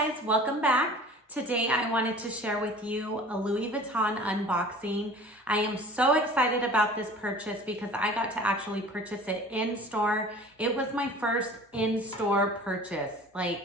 guys, welcome back. Today I wanted to share with you a Louis Vuitton unboxing. I am so excited about this purchase because I got to actually purchase it in store. It was my first in-store purchase. Like,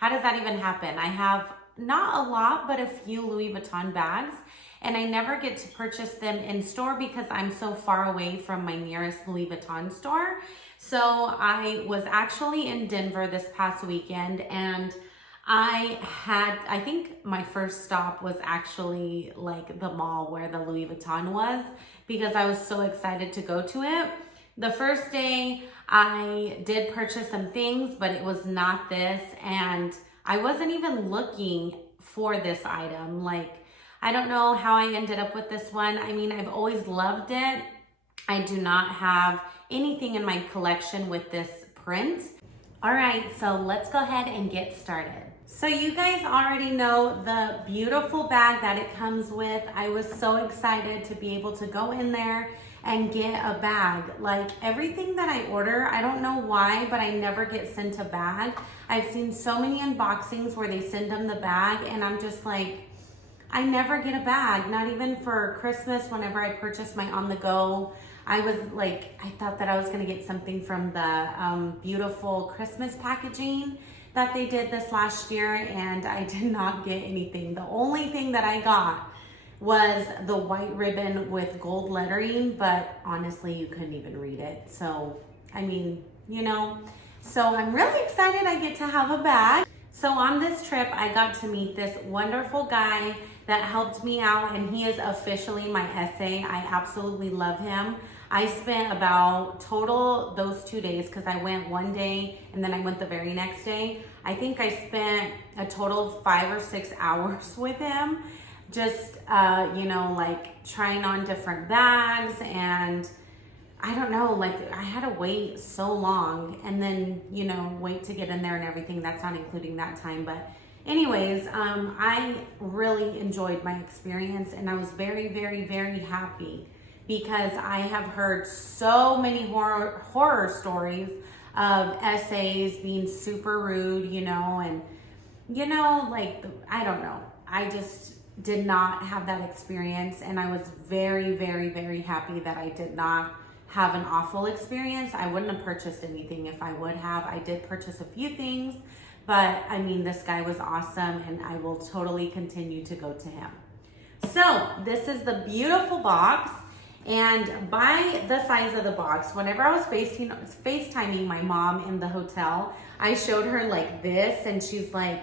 how does that even happen? I have not a lot, but a few Louis Vuitton bags, and I never get to purchase them in store because I'm so far away from my nearest Louis Vuitton store. So I was actually in Denver this past weekend, and I think my first stop was actually like the mall where the Louis Vuitton was because I was so excited to go to it. The first day I did purchase some things, but it was not this, and I wasn't even looking for this item. Like, I don't know how I ended up with this one. I mean, I've always loved it. I do not have anything in my collection with this print. All right, so let's go ahead and get started. So you guys already know the beautiful bag that it comes with. I was so excited to be able to go in there and get a bag. Like, everything that I order, I don't know why, but I never get sent a bag. I've seen so many unboxings where they send them the bag, and I'm just like, I never get a bag, not even for Christmas. Whenever I purchased my on-the-go, I was like, I thought that I was gonna get something from the beautiful Christmas packaging that they did this last year, and I did not get anything. The only thing that I got was the white ribbon with gold lettering, but honestly, you couldn't even read it. So, I mean, you know, so I'm really excited I get to have a bag. So on this trip, I got to meet this wonderful guy that helped me out, and he is officially my SA. I absolutely love him. I spent about total those 2 days, because I went one day and then I went the very next day. I think I spent a total of 5 or 6 hours with him, just, you know, like trying on different bags, and I don't know, like I had to wait so long and then, you know, wait to get in there and everything. That's not including that time. But anyways, I really enjoyed my experience, and I was very, very, very happy because I have heard so many horror stories of SAs being super rude, you know, and, you know, like, I don't know. I just did not have that experience, and I was very, very, very happy that I did not have an awful experience. I wouldn't have purchased anything if I would have. I did purchase a few things, but I mean, this guy was awesome, and I will totally continue to go to him. So this is the beautiful box. And by the size of the box, whenever I was FaceTiming my mom in the hotel, I showed her like this, and she's like,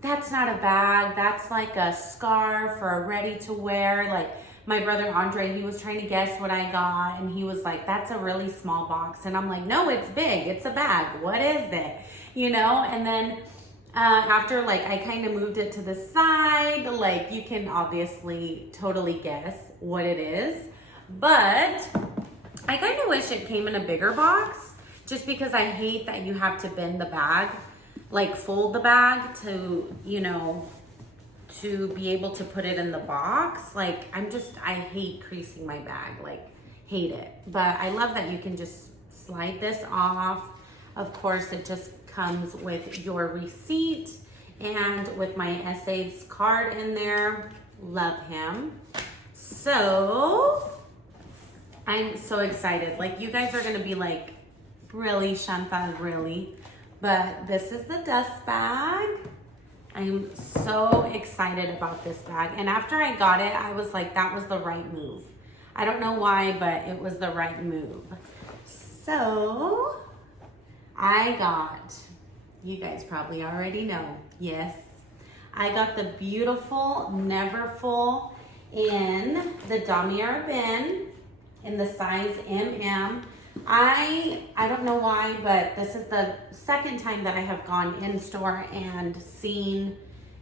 that's not a bag, that's like a scarf or a ready to wear. Like, my brother Andre, he was trying to guess what I got, and he was like, that's a really small box. And I'm like, no, it's big, it's a bag, what is it? You know, and then after like I kind of moved it to the side, like you can obviously totally guess what it is. But I kind of wish it came in a bigger box, just because I hate that you have to bend the bag, like fold the bag to, you know, to be able to put it in the box. Like, I hate creasing my bag, like hate it. But I love that you can just slide this off. Of course, it just comes with your receipt and with my SA's card in there. Love him. So I'm so excited. Like, you guys are gonna be like, really, Shanta, really? But this is the dust bag. I'm so excited about this bag. And after I got it, I was like, that was the right move. I don't know why, but it was the right move. So I got, you guys probably already know, yes, I got the beautiful Neverfull in the damier bin in the size MM. I don't know why, but this is the second time that I have gone in store and seen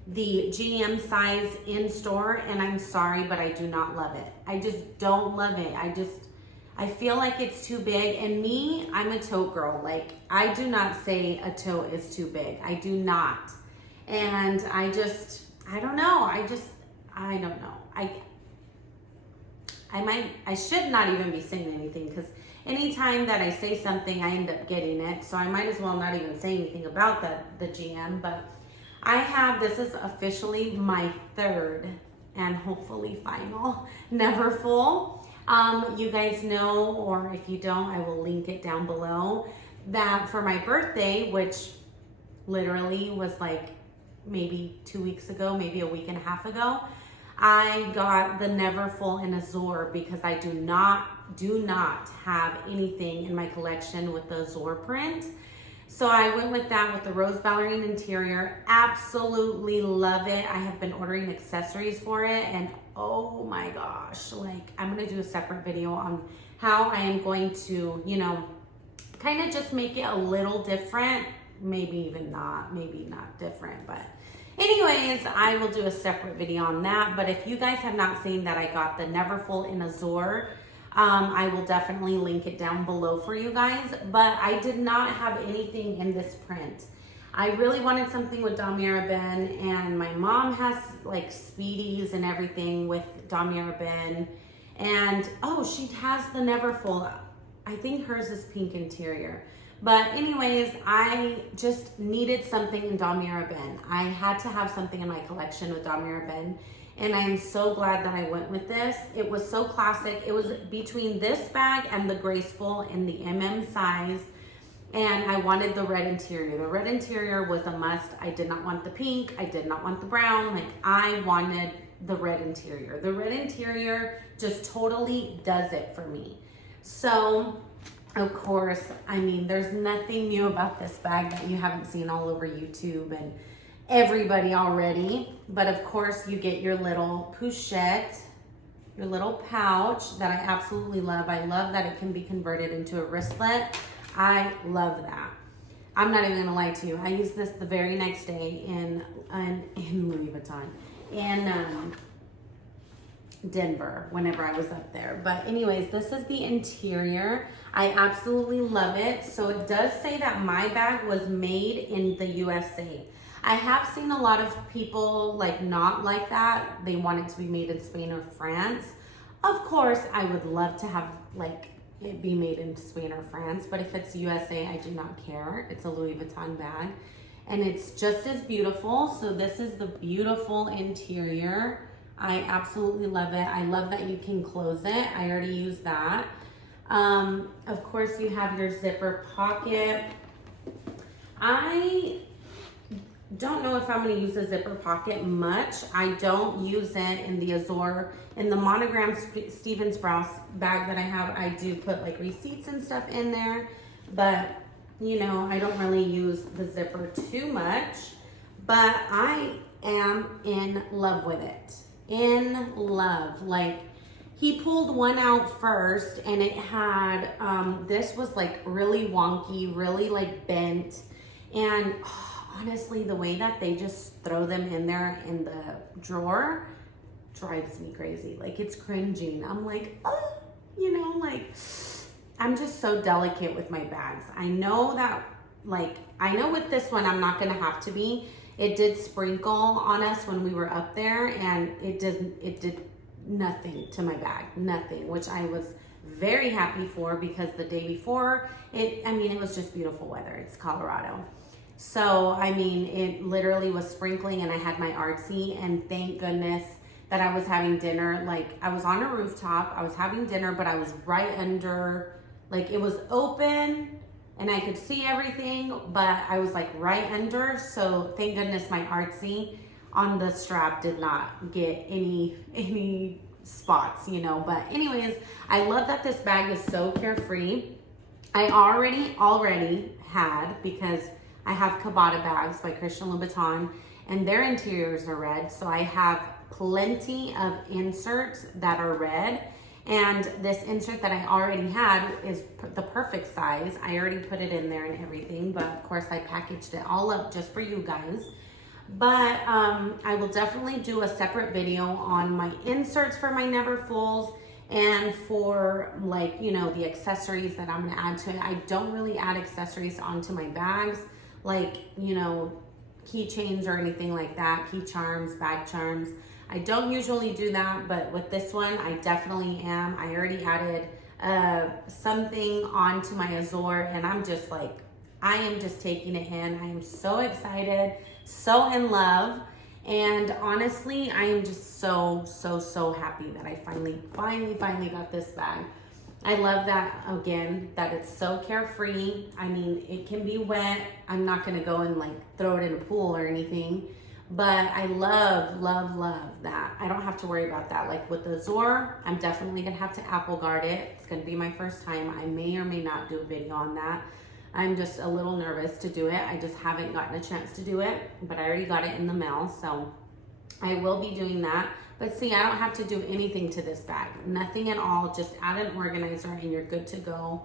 the GM size in store, and I'm sorry, but I do not love it. I just don't love it. I feel like it's too big, and me, I'm a tote girl. Like, I do not say a tote is too big. I do not. And I don't know. I don't know. I should not even be saying anything, because anytime that I say something, I end up getting it. So I might as well not even say anything about the GM. But This is officially my third and hopefully final Neverfull. You guys know, or if you don't, I will link it down below, that for my birthday, which literally was like maybe 2 weeks ago, maybe a week and a half ago, I got the Neverfull in Azur because I do not have anything in my collection with the Azur print. So I went with that with the rose ballerine interior. Absolutely love it. I have been ordering accessories for it, and oh my gosh, like I'm gonna do a separate video on how I am going to, you know, kind of just make it a little different. Maybe not different, but anyways, I will do a separate video on that. But if you guys have not seen that I got the Neverfull in Azur, I will definitely link it down below for you guys. But I did not have anything in this print. I really wanted something with Damier Ben, and my mom has like Speedies and everything with Damier Ben. And oh, she has the Neverfull. I think hers is pink interior. But anyways, I just needed something in Damier Ben. I had to have something in my collection with Damier Ben. And I am so glad that I went with this. It was so classic. It was between this bag and the Graceful in the MM size. And I wanted the red interior. The red interior was a must. I did not want the pink. I did not want the brown. Like, I wanted the red interior. The red interior just totally does it for me. So, of course, I mean, there's nothing new about this bag that you haven't seen all over YouTube and everybody already. But of course, you get your little pochette, your little pouch that I absolutely love. I love that it can be converted into a wristlet. I love that. I'm not even gonna lie to you. I used this the very next day in Louis Vuitton in Denver whenever I was up there. But anyways, this is the interior. I absolutely love it. So it does say that my bag was made in the USA. I have seen a lot of people like not like that. They want it to be made in Spain or France. Of course, I would love to have like it be made in Spain or France, but if it's USA, I do not care. It's a Louis Vuitton bag and it's just as beautiful. So this is the beautiful interior. I absolutely love it. I love that you can close it. I already used that. Of course, you have your zipper pocket. I don't know if I'm going to use a zipper pocket much. I don't use it in the Azur. In the monogram Stevens Sprouse bag that I have, I do put like receipts and stuff in there. But, you know, I don't really use the zipper too much. But I am in love with it. In love. Like, he pulled one out first and it had, this was like really wonky, really like bent. And honestly, the way that they just throw them in there in the drawer drives me crazy. Like, it's cringing. I'm like, oh, you know, like, I'm just so delicate with my bags. I know that, like, I know with this one, I'm not going to have to be. It did sprinkle on us when we were up there, and it did nothing to my bag, nothing, which I was very happy for because the day before, it was just beautiful weather. It's Colorado. So, I mean, it literally was sprinkling and I had my Artsy, and thank goodness that I was having dinner. Like, I was on a rooftop, I was having dinner, but I was right under, like, it was open and I could see everything, but I was like right under. So thank goodness my Artsy on the strap did not get any spots, you know. But anyways, I love that this bag is so carefree. I already had, because I have Cabata bags by Christian Louboutin and their interiors are red. So I have plenty of inserts that are red. And this insert that I already had is the perfect size. I already put it in there and everything, but of course I packaged it all up just for you guys. But I will definitely do a separate video on my inserts for my Neverfulls and for, like, you know, the accessories that I'm gonna add to it. I don't really add accessories onto my bags, like, you know, keychains or anything like that, key charms, bag charms. I don't usually do that, but with this one, I definitely am. I already added something onto my Azur, and I'm just like, I am just taking it in. I am so excited. so in love. And honestly, I am just so happy that I finally got this bag. I love that, again, that it's so carefree. I mean, it can be wet. I'm not gonna go and like throw it in a pool or anything, but I love that. I don't have to worry about that. Like with the Azur, I'm definitely gonna have to apple guard it. It's gonna be my first time. I may or may not do a video on that. I'm just a little nervous to do it. I just haven't gotten a chance to do it, but I already got it in the mail, so I will be doing that. But see, I don't have to do anything to this bag. Nothing at all. Just add an organizer and you're good to go.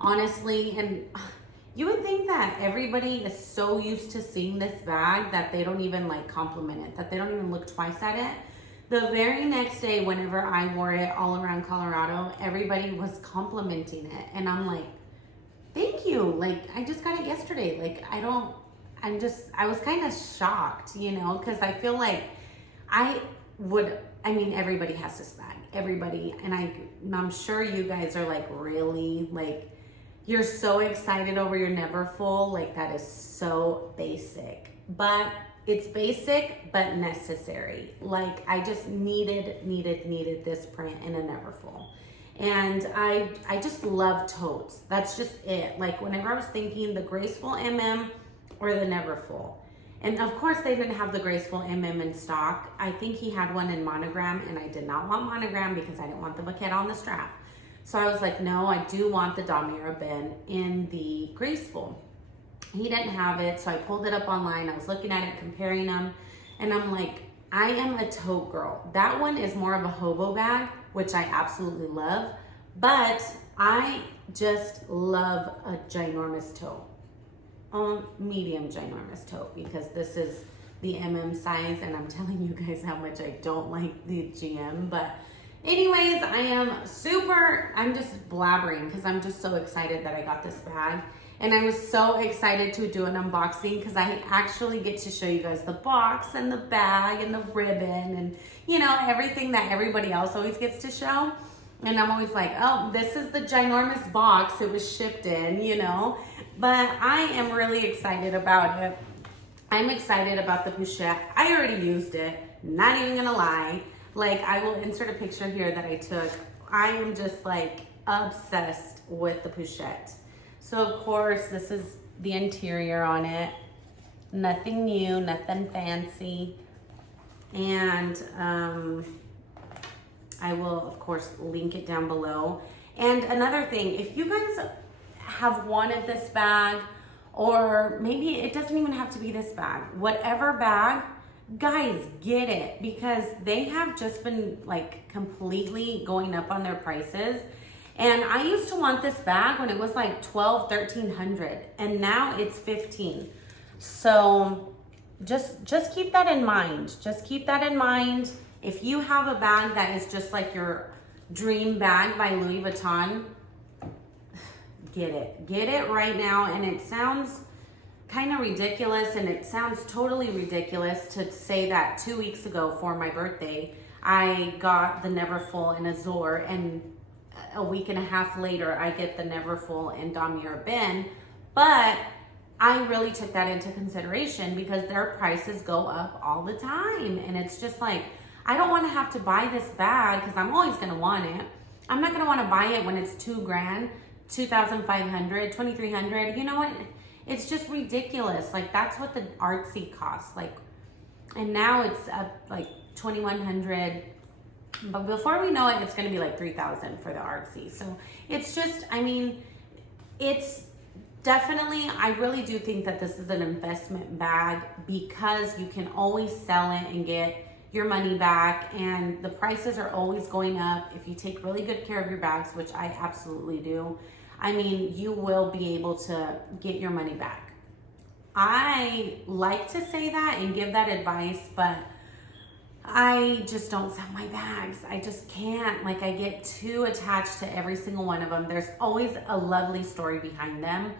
Honestly, and you would think that everybody is so used to seeing this bag that they don't even like compliment it, that they don't even look twice at it. The very next day, whenever I wore it all around Colorado, everybody was complimenting it. And I'm like, thank you. Like, I just got it yesterday. Like, I was kind of shocked, you know, because I feel like everybody has this bag, everybody. And I'm sure you guys are like, really? Like, you're so excited over your Neverfull. Like, that is so basic, but it's basic, but necessary. Like, I just needed this print in a Neverfull. And I just love totes. That's just it. Like, whenever I was thinking the graceful MM or the Neverfull. And of course they didn't have the graceful MM in stock. I think he had one in monogram and I did not want monogram because I didn't want the baguette on the strap. So I was like, no, I do want the Damier Ben in the graceful. He didn't have it, so I pulled it up online. I was looking at it, comparing them, and I'm like, I am a tote girl. That one is more of a hobo bag, which I absolutely love, but I just love a ginormous tote. Medium ginormous tote, because this is the MM size, and I'm telling you guys how much I don't like the GM. But anyways, I'm just blabbering because I'm just so excited that I got this bag. And I was so excited to do an unboxing because I actually get to show you guys the box and the bag and the ribbon and, you know, everything that everybody else always gets to show. And I'm always like, oh, this is the ginormous box it was shipped in, you know. But I am really excited about it. I'm excited about the pochette. I already used it, not even gonna lie. Like, I will insert a picture here that I took. I am just like obsessed with the pochette. So of course, this is the interior on it. Nothing new, nothing fancy. And I will, of course, link it down below. And another thing, if you guys have wanted this bag, or maybe it doesn't even have to be this bag, whatever bag, guys, get it, because they have just been like completely going up on their prices. And I used to want this bag when it was like $1,200, $1,300, and now it's $15. So just keep that in mind. Just keep that in mind. If you have a bag that is just like your dream bag by Louis Vuitton, get it. Get it right now. And it sounds kind of ridiculous, and it sounds totally ridiculous to say that 2 weeks ago for my birthday, I got the Neverfull and Azur, and a week and a half later, I get the Neverfull and Damier Ben. But I really took that into consideration because their prices go up all the time. And it's just like, I don't want to have to buy this bag because I'm always going to want it. I'm not going to want to buy it when it's $2,000, $2,500, $2,300. You know what? It's just ridiculous. Like, that's what the Artsy costs. Like, and now it's up like $2,100. But before we know it, it's going to be like $3,000 for the Artsy. So it's just, I mean, it's definitely, I really do think that this is an investment bag because you can always sell it and get your money back, and the prices are always going up. If you take really good care of your bags, which I absolutely do, I mean, you will be able to get your money back. I like to say that and give that advice, but I just don't sell my bags. I just can't. Like, I get too attached to every single one of them. There's always a lovely story behind them.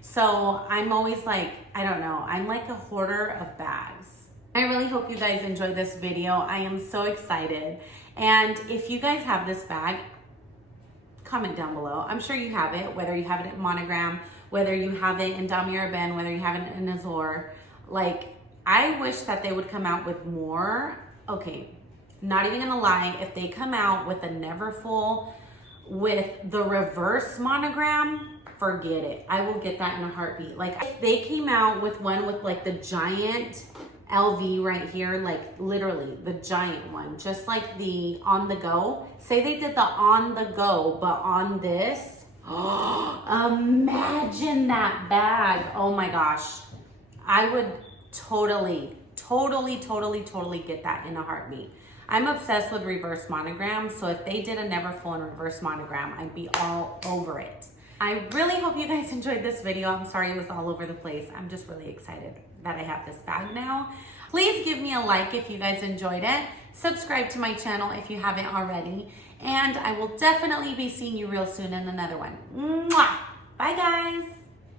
So I'm always like, I don't know, I'm like a hoarder of bags. I really hope you guys enjoyed this video. I am so excited. And if you guys have this bag, comment down below. I'm sure you have it, whether you have it in monogram, whether you have it in Damier Ben, whether you have it in Azur. Like, I wish that they would come out with more. Okay, not even gonna lie, if they come out with a Neverfull with the reverse monogram, forget it. I will get that in a heartbeat. Like, if they came out with one with like the giant LV right here, like literally the giant one, just like the on the go. Say they did the on the go, but on this, imagine that bag. Oh my gosh. I would totally get that in a heartbeat. I'm obsessed with reverse monograms, so if they did a Neverfull and reverse monogram, I'd be all over it. I really hope you guys enjoyed this video. I'm sorry it was all over the place. I'm just really excited that I have this bag now. Please give me a like if you guys enjoyed it. Subscribe to my channel if you haven't already. And I will definitely be seeing you real soon in another one. Mwah! Bye guys.